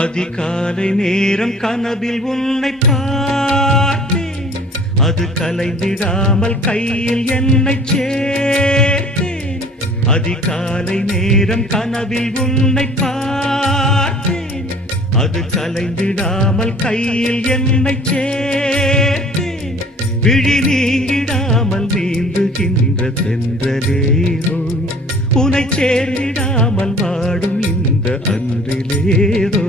அதிகாலை நேரம் கனவில் உன்னை பார்த்தேன், அது கலைந்திடாமல் கையில் என்னை சேர்த்தேன். அதிகாலை நேரம் கனவில் உன்னை பார்த்தேன், அது கலைந்திடாமல் கையில் என்னை சேர்த்தேன். விழி நீங்கிடாமல் நீந்துகின்ற தென்றலேரோ, உனை சேர்ந்திடாமல் வாடும் இந்த அன்றிலேரோ.